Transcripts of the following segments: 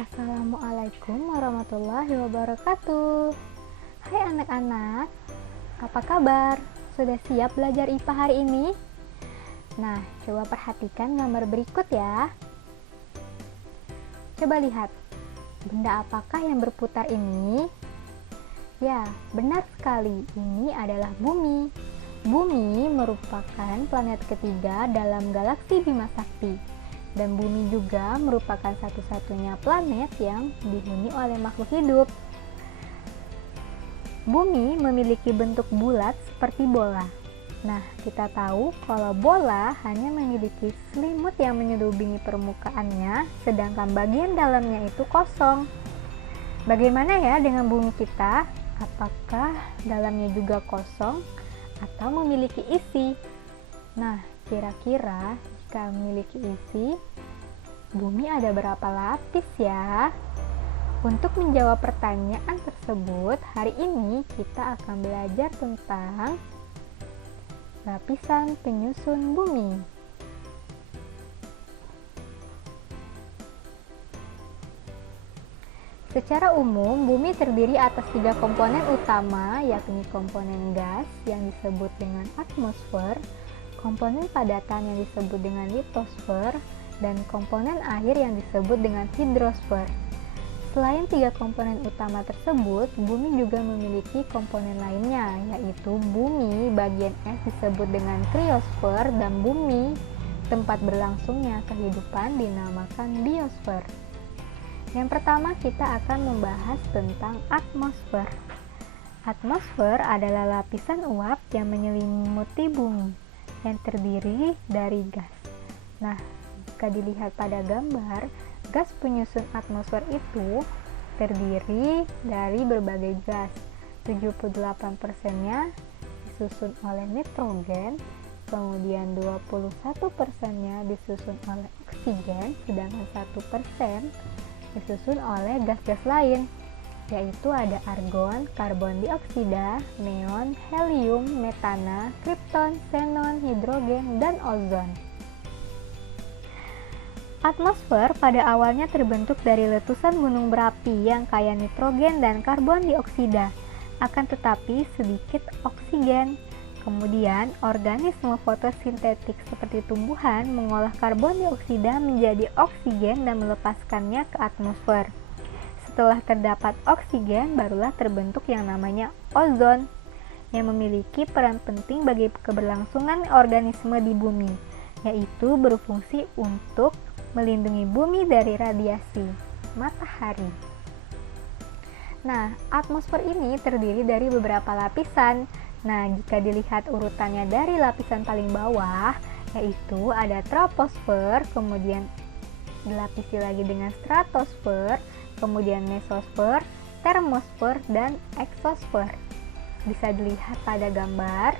Assalamualaikum warahmatullahi wabarakatuh. Hai anak-anak, apa kabar? Sudah siap belajar IPA hari ini? Nah, coba perhatikan gambar berikut ya. Coba lihat, benda apakah yang berputar ini? Ya, benar sekali, ini adalah bumi. Bumi merupakan planet ketiga dalam galaksi Bima Sakti. Dan bumi juga merupakan satu-satunya planet yang dihuni oleh makhluk hidup. Bumi memiliki bentuk bulat seperti bola. Nah, kita tahu kalau bola hanya memiliki selimut yang menyelimuti permukaannya, sedangkan bagian dalamnya itu kosong. Bagaimana ya dengan bumi kita? Apakah dalamnya juga kosong atau memiliki isi? Nah, kira-kira jika memiliki isi, bumi ada berapa lapis ya? Untuk menjawab pertanyaan tersebut, hari ini kita akan belajar tentang lapisan penyusun bumi. Secara umum, bumi terdiri atas 3 komponen utama, yakni komponen gas yang disebut dengan atmosfer, komponen padatan yang disebut dengan litosfer, dan komponen air yang disebut dengan hidrosfer. Selain 3 komponen utama tersebut, bumi juga memiliki komponen lainnya, yaitu bumi bagian es disebut dengan kriosfer dan bumi tempat berlangsungnya kehidupan dinamakan biosfer. Yang pertama kita akan membahas tentang atmosfer. Atmosfer adalah lapisan uap yang menyelimuti bumi yang terdiri dari gas. Nah, jika dilihat pada gambar, gas penyusun atmosfer itu terdiri dari berbagai gas. 78%-nya disusun oleh nitrogen, kemudian 21%-nya disusun oleh oksigen, sedangkan 1% disusun oleh gas-gas lain, yaitu ada argon, karbon dioksida, neon, helium, metana, kripton, xenon, hidrogen, dan ozon. Atmosfer pada awalnya terbentuk dari letusan gunung berapi yang kaya nitrogen dan karbon dioksida, akan tetapi sedikit oksigen. Kemudian, organisme fotosintetik seperti tumbuhan mengolah karbon dioksida menjadi oksigen dan melepaskannya ke atmosfer. Setelah terdapat oksigen, barulah terbentuk yang namanya ozon, yang memiliki peran penting bagi keberlangsungan organisme di bumi, yaitu berfungsi untuk melindungi bumi dari radiasi matahari. Nah, atmosfer ini terdiri dari beberapa lapisan. Nah, jika dilihat urutannya dari lapisan paling bawah, yaitu ada troposfer, kemudian dilapisi lagi dengan stratosfer, kemudian mesosfer, termosfer, dan eksosfer. Bisa dilihat pada gambar.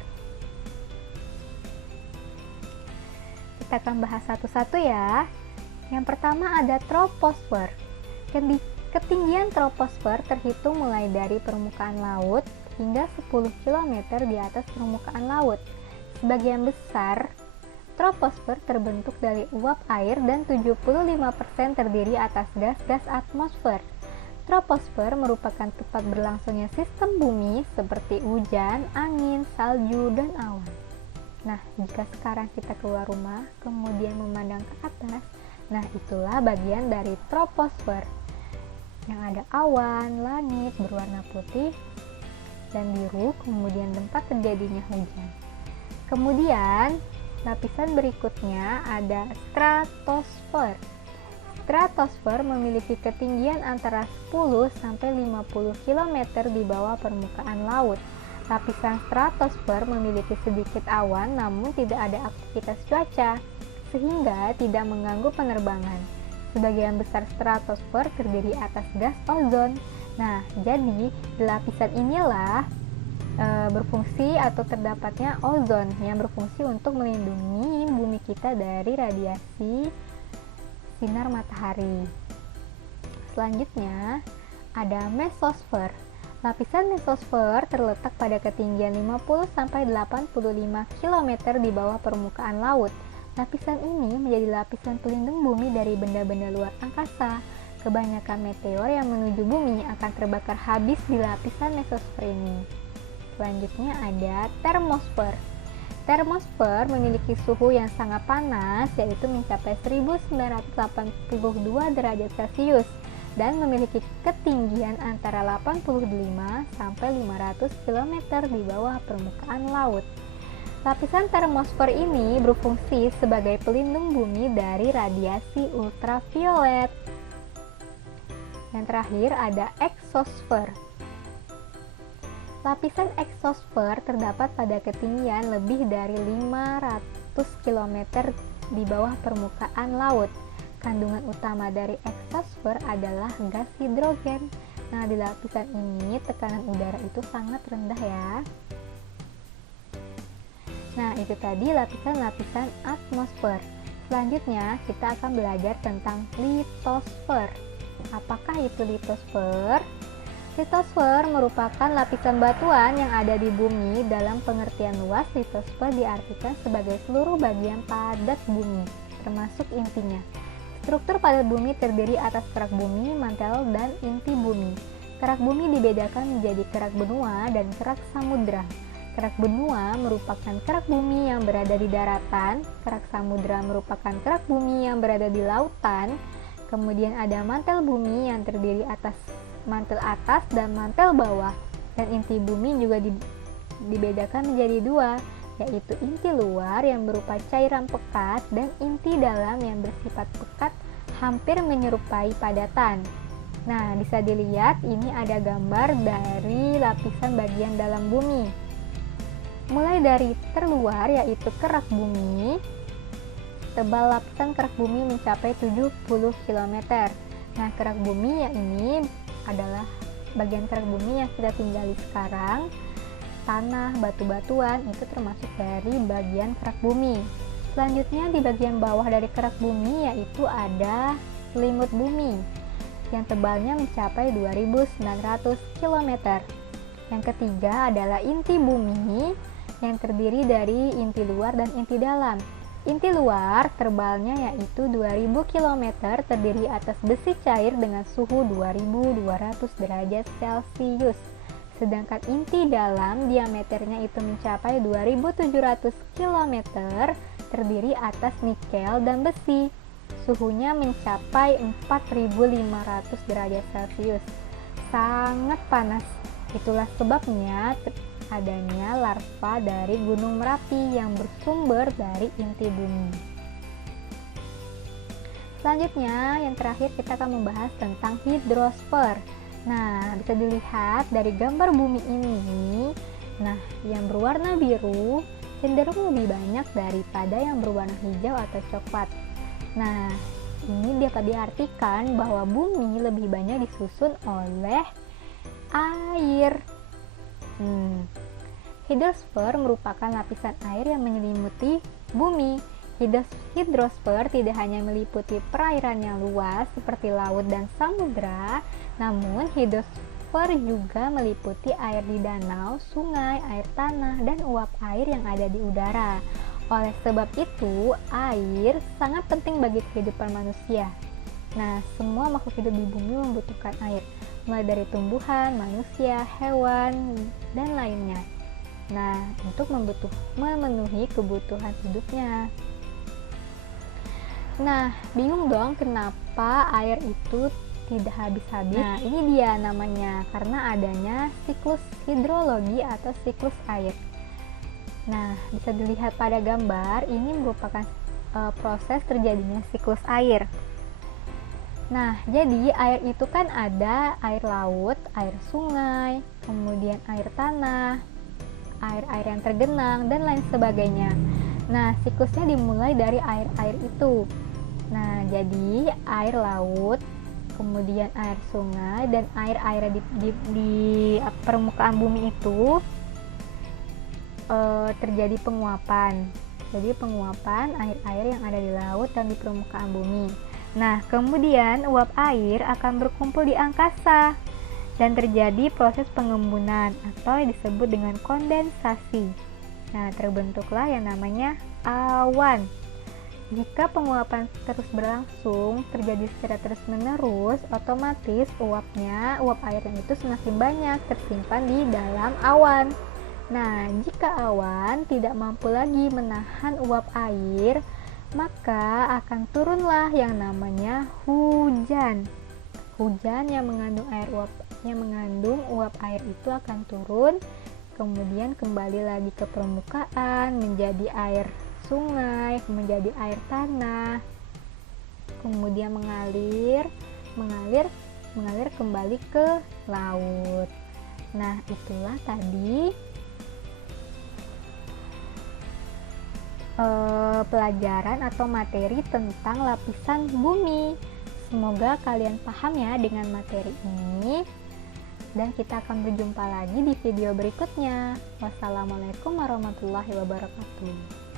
Kita akan bahas satu-satu ya. Yang pertama ada troposfer. Ketinggian troposfer terhitung mulai dari permukaan laut hingga 10 km di atas permukaan laut. Sebagian besar troposfer terbentuk dari uap air dan 75% terdiri atas gas-gas atmosfer. Troposfer merupakan tempat berlangsungnya sistem bumi seperti hujan, angin, salju, dan awan. Nah, jika sekarang kita keluar rumah, kemudian memandang ke atas, nah itulah bagian dari troposfer. Yang ada awan, langit berwarna putih dan biru, kemudian tempat terjadinya hujan. Kemudian, lapisan berikutnya ada stratosfer. Stratosfer memiliki ketinggian antara 10 sampai 50 km di bawah permukaan laut. Lapisan stratosfer memiliki sedikit awan namun tidak ada aktivitas cuaca, sehingga tidak mengganggu penerbangan. Sebagian besar stratosfer terdiri atas gas ozon. Nah, jadi di lapisan inilah berfungsi atau terdapatnya ozon yang berfungsi untuk melindungi bumi kita dari radiasi sinar matahari. Selanjutnya ada mesosfer. Lapisan mesosfer terletak pada ketinggian 50-85 km di bawah permukaan laut. Lapisan ini menjadi lapisan pelindung bumi dari benda-benda luar angkasa Kebanyakan meteor yang menuju bumi akan terbakar habis di lapisan mesosfer ini. Selanjutnya ada termosfer. Termosfer memiliki suhu yang sangat panas, yaitu mencapai 1982 derajat Celcius dan memiliki ketinggian antara 85 sampai 500 km di bawah permukaan laut. Lapisan termosfer ini berfungsi sebagai pelindung bumi dari radiasi ultraviolet. Yang terakhir ada eksosfer. Lapisan eksosfer terdapat pada ketinggian lebih dari 500 km di bawah permukaan laut. Kandungan utama dari eksosfer adalah gas hidrogen. Nah, di lapisan ini tekanan udara itu sangat rendah ya. Nah, itu tadi lapisan-lapisan atmosfer. Selanjutnya, kita akan belajar tentang litosfer. Apakah itu litosfer? Litosfer merupakan lapisan batuan yang ada di bumi. Dalam pengertian luas, litosfer diartikan sebagai seluruh bagian padat bumi, termasuk intinya. Struktur padat bumi terdiri atas kerak bumi, mantel, dan inti bumi. Kerak bumi dibedakan menjadi kerak benua dan kerak samudra. Kerak benua merupakan kerak bumi yang berada di daratan, kerak samudra merupakan kerak bumi yang berada di lautan. Kemudian ada mantel bumi yang terdiri atas mantel atas dan mantel bawah. Dan inti bumi juga dibedakan menjadi dua, yaitu inti luar yang berupa cairan pekat dan inti dalam yang bersifat pekat hampir menyerupai padatan. Nah, bisa dilihat ini ada gambar dari lapisan bagian dalam bumi. Mulai dari terluar yaitu kerak bumi, tebal lapisan kerak bumi mencapai 70 km. Nah, kerak bumi yang ini adalah bagian kerak bumi yang kita tinggali sekarang. Tanah, batu-batuan itu termasuk dari bagian kerak bumi. Selanjutnya di bagian bawah dari kerak bumi yaitu ada selimut bumi yang tebalnya mencapai 2900 km. Yang ketiga adalah inti bumi yang terdiri dari inti luar dan inti dalam. Inti luar tebalnya yaitu 2000 km, terdiri atas besi cair dengan suhu 2200 derajat Celcius. Sedangkan inti dalam diameternya itu mencapai 2700 km, terdiri atas nikel dan besi. Suhunya mencapai 4500 derajat Celcius. Sangat panas. Itulah sebabnya adanya larva dari Gunung Merapi yang bersumber dari inti bumi. Selanjutnya, yang terakhir kita akan membahas tentang hidrosfer. Nah, bisa dilihat dari gambar bumi ini. Nah, yang berwarna biru cenderung lebih banyak daripada yang berwarna hijau atau coklat. Nah, ini dapat diartikan bahwa bumi lebih banyak disusun oleh air. Hidrosfer merupakan lapisan air yang menyelimuti bumi. Hidrosfer tidak hanya meliputi perairan yang luas seperti laut dan samudra, namun hidrosfer juga meliputi air di danau, sungai, air tanah, dan uap air yang ada di udara. Oleh sebab itu, air sangat penting bagi kehidupan manusia. Nah, semua makhluk hidup di bumi membutuhkan air, mulai dari tumbuhan, manusia, hewan, dan lainnya. Nah, untuk memenuhi kebutuhan hidupnya. Nah, bingung dong kenapa air itu tidak habis-habis? Nah, ini dia namanya, karena adanya siklus hidrologi atau siklus air. Nah, bisa dilihat pada gambar, ini merupakan proses terjadinya siklus air. Nah, jadi air itu kan ada air laut, air sungai, kemudian air tanah, air-air yang tergenang, dan lain sebagainya. Nah, siklusnya dimulai dari air-air itu. Nah, jadi air laut, kemudian air sungai, dan air-air di permukaan bumi itu terjadi penguapan. Jadi penguapan air-air yang ada di laut dan di permukaan bumi. Nah, kemudian uap air akan berkumpul di angkasa dan terjadi proses pengembunan atau yang disebut dengan kondensasi. Nah, terbentuklah yang namanya awan. Jika penguapan terus berlangsung, terjadi secara terus-menerus, otomatis uap airnya itu semakin banyak tersimpan di dalam awan. Nah, jika awan tidak mampu lagi menahan uap air, maka akan turunlah yang namanya hujan. Hujan yang mengandung uap air itu akan turun, kemudian kembali lagi ke permukaan menjadi air sungai, menjadi air tanah, kemudian mengalir kembali ke laut. Nah, itulah tadi pelajaran atau materi tentang lapisan bumi. Semoga kalian paham ya dengan materi ini, dan kita akan berjumpa lagi di video berikutnya. Wassalamualaikum warahmatullahi wabarakatuh.